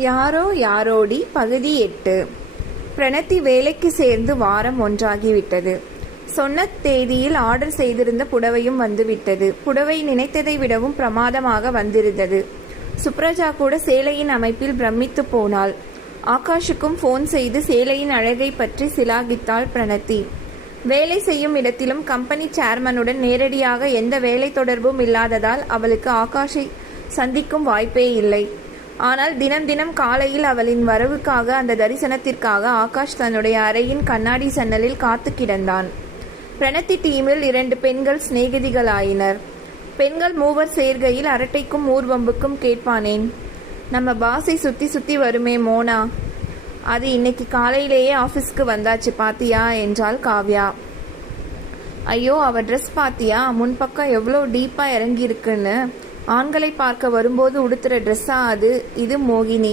யாரோ யாரோடி பகுதி 8. பிரணத்தி வேலைக்கு சேர்ந்து வாரம் ஒன்றாகிவிட்டது. சொன்ன தேதியில் ஆர்டர் செய்திருந்த புடவையும் வந்துவிட்டது. புடவை நினைத்ததை விடவும் பிரமாதமாக வந்திருந்தது. சுப்ரஜா கூட சேலையின் அமைப்பில் பிரமித்து போனாள். ஆகாஷுக்கும் ஃபோன் செய்து சேலையின் அழகை பற்றி சிலாகித்தாள் பிரணத்தி. வேலை செய்யும் இடத்திலும் கம்பெனி சேர்மனுடன் நேரடியாக எந்த வேலை தொடர்பும் இல்லாததால் அவளுக்கு ஆகாஷை சந்திக்கும் வாய்ப்பே இல்லை. ஆனால் தினம் தினம் காலையில் அவளின் வரவுக்காக, அந்த தரிசனத்திற்காக ஆகாஷ் தன்னுடைய அறையின் கண்ணாடி சன்னலில் காத்து கிடந்தான். பிரணத்தி டீமில் 2 பெண்கள் சிநேகிதிகளாயினர். பெண்கள் மூவர் சேர்கையில் அரட்டைக்கும் ஊர்வம்புக்கும் கேட்பானேன், நம்ம பாஸை சுத்தி சுத்தி வருமே மோனா, அது இன்னைக்கு காலையிலேயே ஆஃபீஸ்க்கு வந்தாச்சு பாத்தியா என்றாள் காவ்யா. ஐயோ, அவ ட்ரெஸ் பாத்தியா, முன்பக்கம் எவ்வளோ டீப்பா இறங்கி இருக்குன்னு. ஆண்களை பார்க்க வரும்போது உடுத்துற ட்ரெஸ்ஸா அது? இது மோகினி.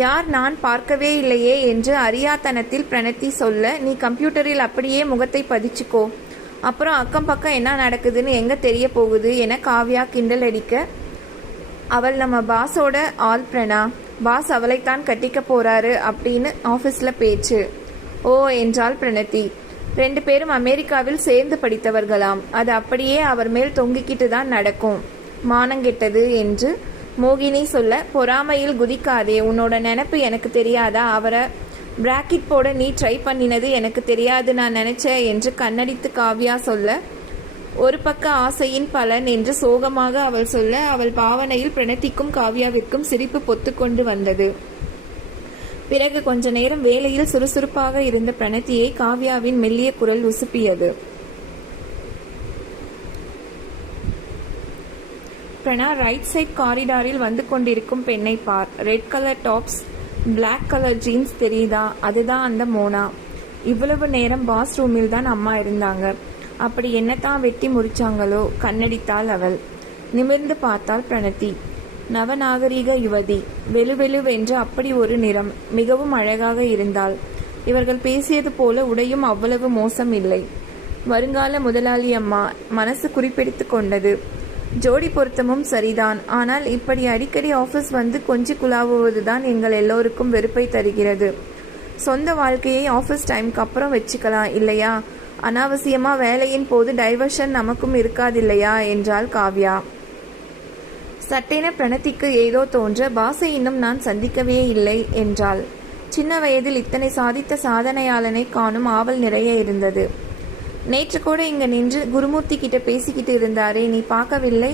யார், நான் பார்க்கவே இல்லையே என்று அறியாத்தனத்தில் பிரணத்தி சொல்ல, நீ கம்ப்யூட்டரில் அப்படியே முகத்தை பதிச்சுக்கோ, அப்புறம் அக்கம் பக்கம் என்ன நடக்குதுன்னு எங்க தெரிய போகுது என காவ்யா கிண்டல் அடிக்க, அவள் நம்ம பாஸோட ஆள் பிரணா, பாஸ் அவளைத்தான் கட்டிக்க போறாரு அப்படின்னு ஆஃபீஸில் பேச்சு. ஓ என்றாள் பிரணத்தி. 2 பேரும் அமெரிக்காவில் சேர்ந்து படித்தவர்களாம். அது அப்படியே அவர் மேல் தொங்கிக்கிட்டு தான் நடக்கும். மானங்கெட்டது என்று மோகினி சொல்ல, பொறாமையில் குதிக்காதே, உன்னோட நினைப்பு எனக்கு தெரியாதா, அவரை பிராக்கெட் போட நீ ட்ரை பண்ணினது எனக்கு தெரியாது நான் நினைச்சேன் என்று கண்ணடித்து காவ்யா சொல்ல, ஒரு பக்க ஆசையின் பலன் என்று சோகமாக அவள் சொல்ல, அவள் பாவனையில் பிரணத்திக்கும் காவ்யாவிற்கும் சிரிப்பு பொத்து கொண்டு வந்தது. பிறகு கொஞ்ச நேரம் வேலையில் சுறுசுறுப்பாக இருந்த பிரணத்தியை காவ்யாவின் மெல்லிய குரல் உசுப்பியது. பிரணா, ரைட் சைட் காரிடாரில் வந்து கொண்டிருக்கும் பெண்ணை பார். Red colour tops, black colour jeans தெரியுதா? அதுதான் அந்த மோனா. இவ்வளவு நேரம் பாஸ் ரூமில் தான் அம்மா இருந்தாங்க. அப்படி என்னத்தான் வெட்டி முறிச்சாங்களோ? கண்ணடித்தாள் அவள். நிமிர்ந்து பார்த்தாள் பிரணத்தி. நவநாகரிக யுவதி, வெளுவெளுவென்று அப்படி ஒரு நிறம், மிகவும் அழகாக இருந்தாள். இவர்கள் பேசியது போல உடையும் அவ்வளவு மோசம் இல்லை. வருங்கால முதலாளி அம்மா மனசு குறிப்பிடித்து கொண்டது. ஜோடி பொருத்தமும் சரிதான். ஆனால் இப்படி அடிக்கடி ஆஃபீஸ் வந்து கொஞ்சி குழாவுவதுதான் எங்கள் எல்லோருக்கும் வெறுப்பை தருகிறது. சொந்த வாழ்க்கையை ஆஃபீஸ் டைமுக்கு அப்புறம் வச்சுக்கலாம் இல்லையா? அனாவசியமா வேலையின் போது டைவர்ஷன் நமக்கும் இருக்காதில்லையா என்றாள் காவ்யா. சட்டென பிரணத்திக்கு ஏதோ தோன்ற, பாசை இன்னும் நான் சந்திக்கவே இல்லை என்றாள். சின்ன வயதில் இத்தனை சாதித்த சாதனையாளனை காணும் ஆவல் நிறைய இருந்தது. நேற்று கூட இங்க நின்று குருமூர்த்தி கிட்ட பேசிக்கிட்டு இருந்தாரே, நீ பார்க்கவில்லை?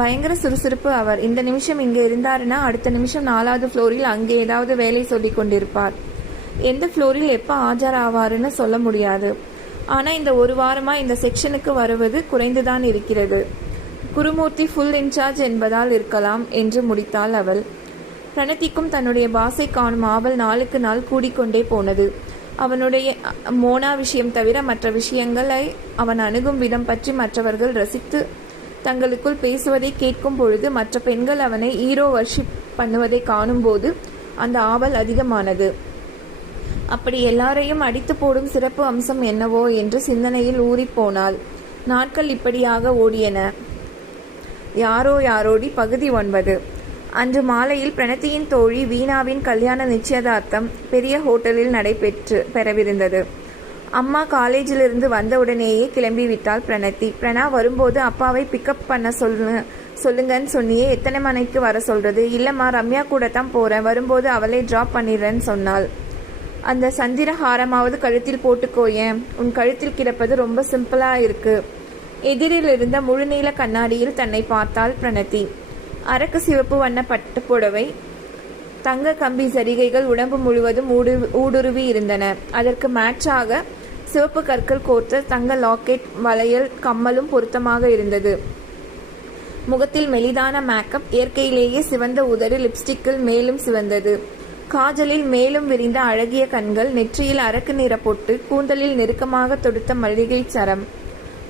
பயங்கர சுறுசுறுப்பு அவர். இந்த நிமிஷம் இங்க இருந்தாருன்னா அடுத்த நிமிஷம் 4வது ஃப்ளோரில் அங்கே ஏதாவது வேலை சொல்லி கொண்டிருப்பார். எந்த ஃப்ளோரில் எப்போ ஆஜராவாருன்னு சொல்ல முடியாது. ஆனா இந்த ஒரு வாரமா இந்த செக்ஷனுக்கு வருவது குறைந்துதான் இருக்கிறது. குருமூர்த்தி ஃபுல் இன்சார்ஜ் என்பதால் இருக்கலாம் என்று முடித்தாள் அவள். பிரணத்திக்கும் தன்னுடைய பாஸை காணும் ஆவல் நாளுக்கு நாள் கூடிக்கொண்டே போனது. அவனுடைய மோனா விஷயம் தவிர மற்ற விஷயங்களை அவன் அணுகும் விதம் பற்றி மற்றவர்கள் ரசித்து தங்களுக்குள் பேசுவதை கேட்கும் பொழுது, மற்ற பெண்கள் அவனை ஹீரோ வர்ஷிப் பண்ணுவதை காணும் போது அந்த ஆவல் அதிகமானது. அப்படி எல்லாரையும் அடித்து போடும் சிறப்பு அம்சம் என்னவோ என்று சிந்தனையில் ஊறிப்போனாள். நாட்கள் இப்படியாக ஓடியன. யாரோ யாரோடி பகுதி 9. அன்று மாலையில் பிரணத்தியின் தோழி வீணாவின் கல்யாண நிச்சயதார்த்தம் பெரிய ஹோட்டலில் பெறவிருந்தது. அம்மா காலேஜிலிருந்து வந்தவுடனேயே கிளம்பிவிட்டாள் பிரணத்தி. பிரணா, வரும்போது அப்பாவை பிக்கப் பண்ண சொல்லுங்கன்னு சொன்னியே, எத்தனை மணிக்கு வர சொல்றது? இல்லம்மா, ரம்யா கூட தான் போறேன், வரும்போது அவளை டிராப் பண்ணிடுறேன்னு சொன்னாள். அந்த சந்திர ஹாரமாவது கழுத்தில் போட்டுக்கோயேன், உன் கழுத்தில் கிடப்பது ரொம்ப சிம்பிளா இருக்கு. எதிரில் இருந்த முழுநீள கண்ணாடியில் தன்னை பார்த்தாள் பிரணத்தி. அரக்கு சிவப்பு வண்ண பட்டு புடவை, தங்க கம்பி சரிகைகள் உடம்பு முழுவதும் ஊடுருவி இருந்தன. அதற்கு மேட்சாக சிவப்பு கற்கள் கோர்த்த தங்க லாக்கெட், வளையல், கம்மலும் பொருத்தமாக இருந்தது. முகத்தில் மெலிதான மேக்கப், இயற்கையிலேயே சிவந்த உதடு லிப்ஸ்டிக்கில் மேலும் சிவந்தது. காஜலில் மேலும் விரிந்த அழகிய கண்கள், நெற்றியில் அரக்கு நிற பொட்டு, கூந்தலில் நெருக்கமாக தொடுத்த மல்லிகை சரம்.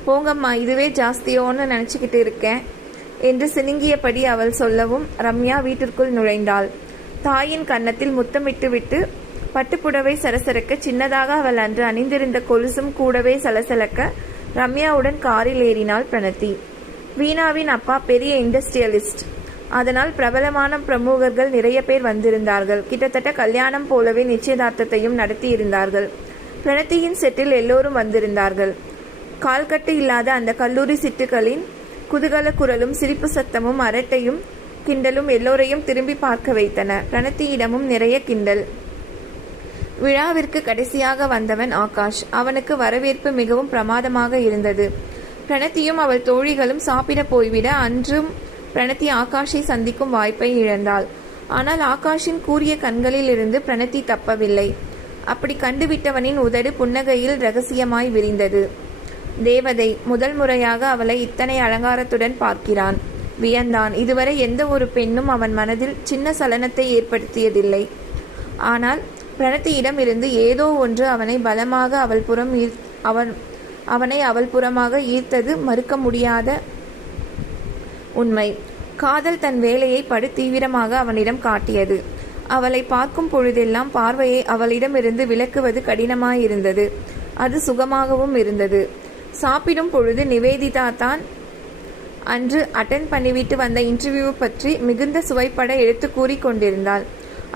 போங்கம்மா, இதுவே ஜாஸ்தியோன்னு நினச்சிக்கிட்டு இருக்கேன் என்று சினுங்கியபடி அவள் சொல்லவும் ரம்யா வீட்டிற்குள் நுழைந்தாள். தாயின் கன்னத்தில் முத்தமிட்டு விட்டு பட்டுப்புடவை சரசரக்க, சின்னதாக அவள் அன்று அணிந்திருந்த கொலுசும் கூடவே சலசலக்க ரம்யாவுடன் காரில் ஏறினாள் பிரணத்தி. வீணாவின் அப்பா பெரிய இண்டஸ்ட்ரியலிஸ்ட். அதனால் பிரபலமான பிரமுகர்கள் நிறைய பேர் வந்திருந்தார்கள். கிட்டத்தட்ட கல்யாணம் போலவே நிச்சயதார்த்தத்தையும் நடத்தியிருந்தார்கள். பிரணத்தியின் செட்டில் எல்லோரும் வந்திருந்தார்கள். கால்கட்டு இல்லாத அந்த கல்லூரி சிட்டுகளின் குதூகல குரலும் சிரிப்பு சத்தமும் அரட்டையும் கிண்டலும் எல்லோரையும் திரும்பி பார்க்க வைத்தன. பிரணத்தியிடமும் நிறைய கிண்டல். விழாவிற்கு கடைசியாக வந்தவன் ஆகாஷ். அவனுக்கு வரவேற்பு மிகவும் பிரமாதமாக இருந்தது. பிரணத்தியும் அவள் தோழிகளும் சாப்பிட போய்விட அன்றும் பிரணத்தி ஆகாஷை சந்திக்கும் வாய்ப்பை இழந்தாள். ஆனால் ஆகாஷின் கூரிய கண்களில் இருந்து பிரணத்தி தப்பவில்லை. அப்படி கண்டுவிட்டவனின் உதடு புன்னகையில் ரகசியமாய் விரிந்தது. தேவதை முதல் முறையாக அவளை இத்தனை அலங்காரத்துடன் பார்க்கிறான். வியந்தான். இதுவரை எந்த ஒரு பெண்ணும் அவன் மனதில் சின்ன சலனத்தை ஏற்படுத்தியதில்லை. ஆனால் பிரணத்தியிடம் இருந்து ஏதோ ஒன்று அவனை பலமாக அவனை அவள் புறமாக ஈர்த்தது மறுக்க முடியாத உண்மை. காதல் தன் வேலையை படு தீவிரமாக அவனிடம் காட்டியது. அவளை பார்க்கும் பொழுதெல்லாம் பார்வையை அவளிடமிருந்து விலக்குவது கடினமாயிருந்தது. அது சுகமாகவும் இருந்தது. சாப்பிடும் பொழுது நிவேதிதா தான் அன்று அட்டென்ட் பண்ணிவிட்டு வந்த இன்டர்வியூ பற்றி மிகுந்த சுவைப்பட எடுத்து கூறி கொண்டிருந்தாள்.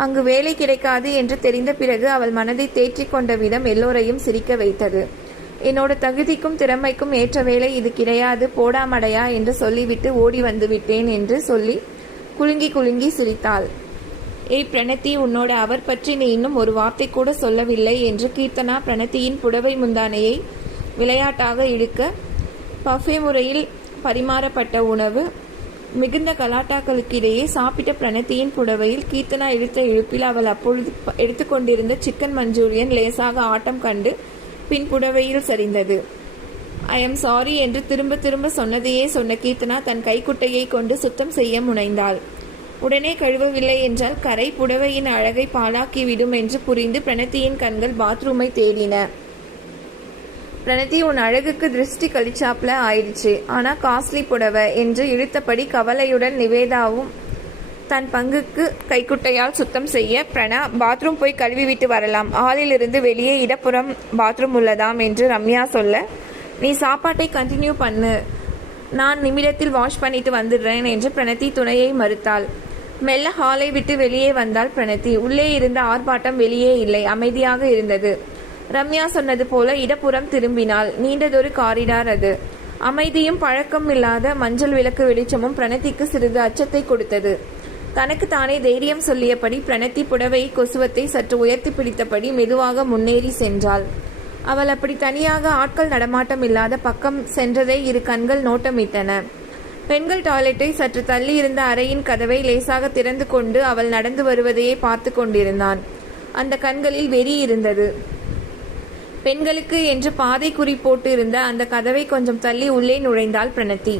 அங்கு வேலை கிடைக்காது என்று தெரிந்த பிறகு அவள் மனதை தேற்றிக் கொண்ட விதம் எல்லோரையும் சிரிக்க வைத்தது. என்னோட தகுதிக்கும் திறமைக்கும் ஏற்ற வேலை இது கிடையாது, போடாமடையா என்று சொல்லிவிட்டு ஓடி வந்து விட்டேன் என்று சொல்லி குலுங்கி குலுங்கி சிரித்தாள். ஏய் பிரணத்தி, உன்னோட அவர் பற்றி நீ இன்னும் ஒரு வார்த்தை கூட சொல்லவில்லை என்று கீர்த்தனா பிரணத்தியின் புடவை முந்தானையை விளையாட்டாக இழுக்க, பஃபே முறையில் பரிமாறப்பட்ட உணவு மிகுந்த கலாட்டாக்களுக்கிடையே சாப்பிட்ட பிரணத்தியின் புடவையில் கீர்த்தனா இழுத்த இழுப்பில் அவள் அப்பொழுது எடுத்துக்கொண்டிருந்த சிக்கன் மஞ்சூரியன் லேசாக ஆட்டம் கண்டு பின் புடவையில் சரிந்தது. ஐ எம் சாரி என்று திரும்ப திரும்ப சொன்னதையே சொன்ன கீர்த்தனா தன் கைக்குட்டையை கொண்டு சுத்தம் செய்ய முனைந்தாள். உடனே கழுவவில்லை என்றால் கரை புடவையின் அழகை பாழாக்கிவிடும் என்று புரிந்து பிரணத்தியின் கண்கள் பாத்ரூமை தேடின. பிரணத்தி, உன் அழகுக்கு திருஷ்டி கழிச்சாப்ல ஆயிடுச்சு. ஆனா காஸ்ட்லி புடவை என்று இழுத்தபடி கவலையுடன் நிவேதாவும் தன் பங்குக்கு கைக்குட்டையால் சுத்தம் செய்ய, பிரணா பாத்ரூம் போய் கழுவி விட்டு வரலாம், ஹாலிலிருந்து வெளியே இடப்புறம் பாத்ரூம் உள்ளதாம் என்று ரம்யா சொல்ல, நீ சாப்பாட்டை கண்டினியூ பண்ணு, நான் நிமிடத்தில் வாஷ் பண்ணிட்டு வந்துடுறேன் என்று பிரணத்தி துணையை மறுத்தாள். மெல்ல ஹாலை விட்டு வெளியே வந்தாள் பிரணத்தி. உள்ளே இருந்த ஆர்ப்பாட்டம் வெளியே இல்லை, அமைதியாக இருந்தது. ரம்யா சொன்னது போல இடப்புறம் திரும்பினாள். நீண்டதொரு காரிடார் அது. அமைதியும் பழக்கம் இல்லாத மஞ்சள் விளக்கு வெளிச்சமும் பிரணத்திக்கு சிறிது அச்சத்தை கொடுத்தது. தனக்கு தானே தைரியம் சொல்லியபடி பிரணத்தி புடவை கொசுவத்தை சற்று உயர்த்தி பிடித்தபடி மெதுவாக முன்னேறி சென்றாள். அவள் அப்படி தனியாக ஆட்கள் நடமாட்டம் இல்லாத பக்கம் சென்றதை இரு கண்கள் நோட்டமிட்டன. பெண்கள் டாய்லெட்டை சற்று தள்ளி இருந்த அறையின் கதவை லேசாக திறந்து கொண்டு அவள் நடந்து வருவதையே பார்த்து கொண்டிருந்தான். அந்த கண்களில் வெறி இருந்தது. பெண்களுக்கு என்று பாதை குறி போட்டு இருந்த அந்த கதவை கொஞ்சம் தள்ளி உள்ளே நுழைந்தாள் பிரணத்தி.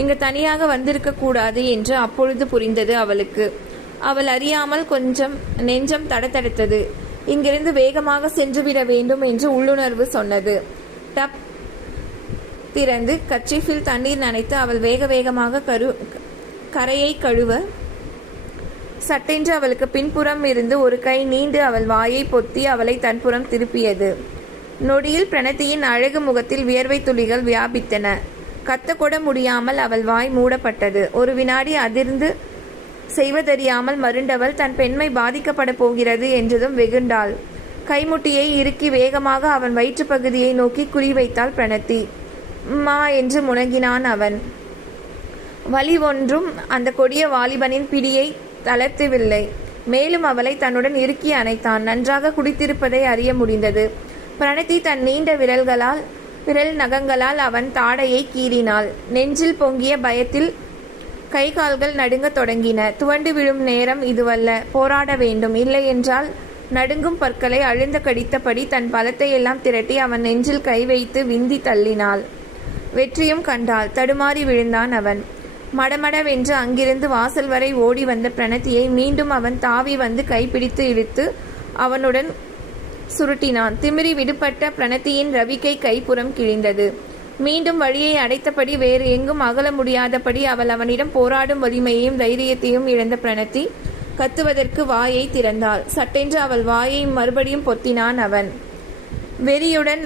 இங்கு தனியாக வந்திருக்க கூடாது என்று அப்பொழுது புரிந்தது அவளுக்கு. அவள் அறியாமல் கொஞ்சம் நெஞ்சம் தடதடுத்தது. இங்கிருந்து வேகமாக சென்றுவிட வேண்டும் என்று உள்ளுணர்வு சொன்னது. டப் திறந்து கர்ச்சீஃபில் தண்ணீர் நனைத்து அவள் வேக வேகமாக கரையை கழுவ, சட்டென்று அவளுக்கு பின்புறம் இருந்து ஒரு கை நீண்டு அவள் வாயை பொத்தி அவளை தன்புறம் திருப்பியது. நொடியில் பிரணத்தியின் அழகு முகத்தில் வியர்வை துளிகள் வியாபித்தன. கத்தக்கூட முடியாமல் அவள் வாய் மூடப்பட்டது. ஒரு வினாடி அதிர்ந்து செய்வதறியாமல் மருண்டவள் தன் பெண்மை பாதிக்கப்பட போகிறது என்றதும் வெகுண்டாள். கைமுட்டியை இறுக்கி வேகமாக அவன் வயிற்று பகுதியை நோக்கி குறிவைத்தாள் பிரணத்தி. மா என்று முனகினான் அவன். வலி ஒன்றும் அந்த கொடிய வாலிபனின் பிடியை தளர்த்தவில்லை. மேலும் அவளை தன்னுடன் இறுக்கி அணைத்தான். நன்றாக குடித்திருப்பதை அறிய முடிந்தது. பிரணத்தி தன் நீண்ட விரல் நகங்களால் அவன் தாடையை கீறினாள். நெஞ்சில் பொங்கிய பயத்தில் கை கால்கள் நடுங்க தொடங்கின. துவண்டு விழும் நேரம் இதுவல்ல, போராட வேண்டும். இல்லை என்றால் நடுங்கும் பற்களை அழுந்த கடித்தபடி தன் பலத்தை எல்லாம் திரட்டி அவன் நெஞ்சில் கை வைத்து விந்தி தள்ளினாள். வெற்றியும் கண்டாள். தடுமாறி விழுந்தான் அவன். மடமடவென்று அங்கிருந்து வாசல் வரை ஓடி வந்த பிரணத்தியை மீண்டும் அவன் தாவி வந்து கைப்பிடித்து இழுத்து அவனுடன் சுருட்டினான். திமிரி விடுபட்ட பிரணத்தியின் ரவிக்கை கைப்புறம் கிழிந்தது. மீண்டும் வழியை அடைத்தபடி வேறு எங்கும் அகல முடியாதபடி அவள் அவனிடம் போராடும் வலிமையையும் தைரியத்தையும் இழந்த பிரணத்தி கத்துவதற்கு வாயை திறந்தாள். சட்டென்று அவள் வாயை மறுபடியும் பொத்தினான் அவன். வெறியுடன்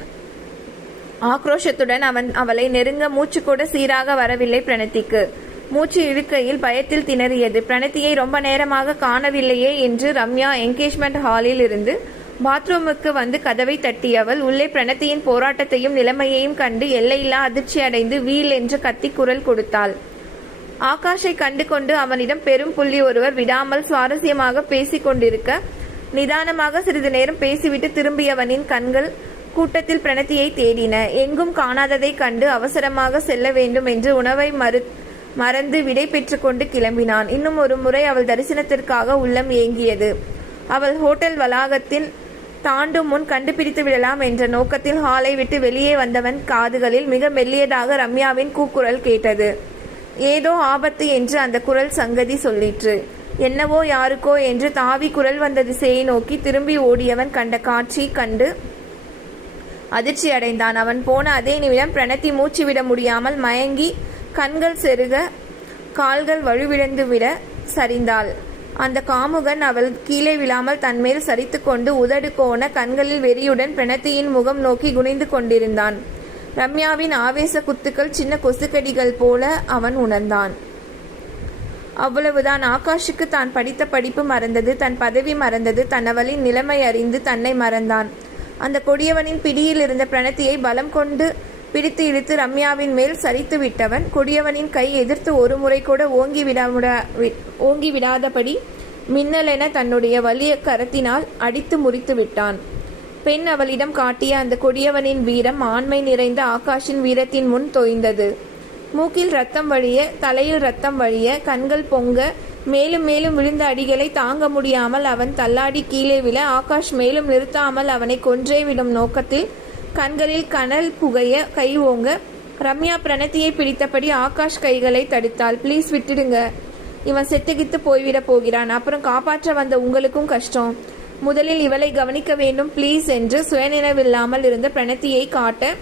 ஆக்ரோஷத்துடன் அவன் அவளை நெருங்க மூச்சு கூட சீராக வரவில்லை பிரணத்திக்கு. மூச்சு இழுக்கையில் பயத்தில் திணறியது. பிரணத்தியை ரொம்ப நேரமாக காணவில்லையே என்று ரம்யா என்கேஜ்மெண்ட் ஹாலில் இருந்து பாத்ரூமுக்கு வந்து கதவை தட்டியவள் உள்ளே பிரணத்தியின் போராட்டத்தையும் நிலைமையையும் கண்டு எல்லையில்லா அதிர்ச்சி அடைந்து வீல் என்று கத்தி குரல் கொடுத்தாள். ஆகாஷை கண்டு கொண்டு அவனிடம் பெரும் புள்ளி ஒருவர் விடாமல் சுவாரஸ்யமாக பேசிக் கொண்டிருக்க நிதானமாக சிறிது நேரம் பேசிவிட்டு திரும்பியவனின் கண்கள் கூட்டத்தில் பிரணத்தியை தேடின. எங்கும் காணாததை கண்டு அவசரமாக செல்ல வேண்டும் என்று உணவை மறந்து விடை பெற்று கொண்டு கிளம்பினான். இன்னும் ஒரு முறை அவள் தரிசனத்திற்காக உள்ளம் ஏங்கியது. அவள் ஹோட்டல் வளாகத்தில் தாண்டும் முன் கண்டுபிடித்து விடலாம் என்ற நோக்கத்தில் ஹாலை விட்டு வெளியே வந்தவன் காதுகளில் மிக மெல்லியதாக ரம்யாவின் கூக்குரல் கேட்டது. ஏதோ ஆபத்து என்று அந்த குரல் சங்கதி சொல்லிற்று. என்னவோ யாருக்கோ என்று தாவி குரல் வந்த திசையை நோக்கி திரும்பி ஓடியவன் கண்ட காட்சி கண்டு அதிர்ச்சி அடைந்தான். அவன் போன அதே நிமிடம் பிரணத்தி மூச்சு விட முடியாமல் மயங்கி கண்கள் செருக கால்கள் வலுவிழந்து விட சரிந்தாள். அந்த காமுகன் அவள் கீழே விழாமல் தன்மேல் சரித்து கொண்டு உதடு கோண கண்களில் வெறியுடன் பிரணத்தியின் முகம் நோக்கி குனிந்து கொண்டிருந்தான். ரம்யாவின் ஆவேச குத்துக்கள் சின்ன கொசுக்கடிகள் போல அவன் உணர்ந்தான். அவ்வளவுதான். ஆகாஷுக்கு தான் படித்த படிப்பு மறந்தது, தன் பதவி மறந்தது, தன் அவளின் நிலைமை அறிந்து தன்னை மறந்தான். அந்த கொடியவனின் பிடியில் இருந்த பிரணத்தியை பலம் கொண்டு பிடித்து இழுத்து ரம்யாவின் மேல் சரித்து விட்டவன் கொடியவனின் கை எதிர்த்து ஒரு முறை கூட ஓங்கி விடாதபடி மின்னலென தன்னுடைய வலிய கரத்தினால் அடித்து முறித்து விட்டான். பெண் அவளிடம் காட்டிய அந்த கொடியவனின் வீரம் ஆண்மை நிறைந்த ஆகாஷின் வீரத்தின் முன் தோய்ந்தது. மூக்கில் ரத்தம் வழிய, தலையில் ரத்தம் வழிய, கண்கள் பொங்க, மேலும் மேலும் விழுந்த அடிகளை தாங்க முடியாமல் அவன் தள்ளாடி கீழே விழ ஆகாஷ் மேலும் நிறுத்தாமல் அவனை கொன்றே விடும் நோக்கத்தில் கண்களில் கனல் புகைய கை ஓங்க ரம்யா பிரணத்தியை பிடித்தபடி ஆகாஷ் கைகளை தடுத்தாள். ப்ளீஸ் விட்டுடுங்க, இவன் செத்துகித்து போய்விட போகிறான், அப்புறம் காப்பாற்ற வந்த உங்களுக்கும் கஷ்டம், முதலில் இவளை கவனிக்க வேண்டும் ப்ளீஸ் என்று சுயநினைவில்லாமல் இருந்த பிரணத்தியை காட்ட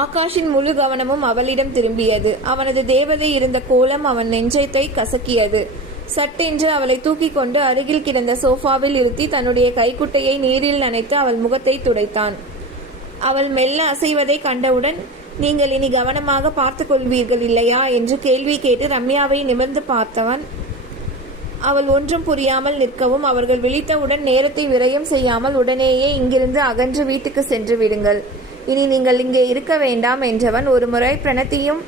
ஆகாஷின் முழு கவனமும் அவளிடம் திரும்பியது. அவனது தேவதை இருந்த கோலம் அவன் நெஞ்சத்தை கசக்கியது. சட்டென்று அவளை தூக்கி கொண்டு அருகில் கிடந்த சோஃபாவில் இருத்தி தன்னுடைய கைக்குட்டையை நீரில் நனைத்து அவள் முகத்தை துடைத்தான். அவள் மெல்ல அசைவதை கண்டவுடன், நீங்கள் இனி கவனமாக பார்த்து கொள்வீர்கள் இல்லையா என்று கேள்வி கேட்டு ரம்யாவை நிமிர்ந்து பார்த்தவன் அவள் ஒன்றும் புரியாமல் நிற்கவும், அவர்கள் விழித்தவுடன் நேரத்தை விரயம் செய்யாமல் உடனேயே இங்கிருந்து அகன்று வீட்டுக்கு சென்று விடுங்கள், இனி நீங்கள் இங்கே இருக்க வேண்டாம் என்றவன் ஒரு முறை பிரணத்தியும்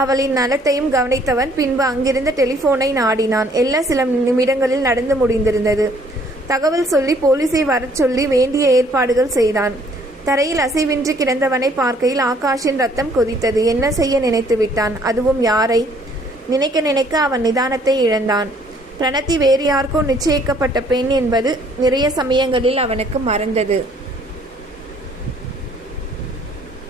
அவளின் நலத்தையும் கவனித்தவன் பின்பு அங்கிருந்த டெலிபோனை நாடினான். எல்லாம் சில நிமிடங்களில் நடந்து முடிந்திருந்தது. தகவல் சொல்லி போலீஸை வரச் சொல்லி வேண்டிய ஏற்பாடுகள் செய்தான். தரையில் அசைவின்றி கிடந்தவனை பார்க்கையில் ஆகாஷின் ரத்தம் கொதித்தது. என்ன செய்ய நினைத்து விட்டான், அதுவும் யாரை? நினைக்க நினைக்க அவன் நிதானத்தை இழந்தான். பிரணத்தி வேறு யாருக்கும் நிச்சயிக்கப்பட்ட பெண் என்பது நிறைய சமயங்களில் அவனுக்கு மறந்தது.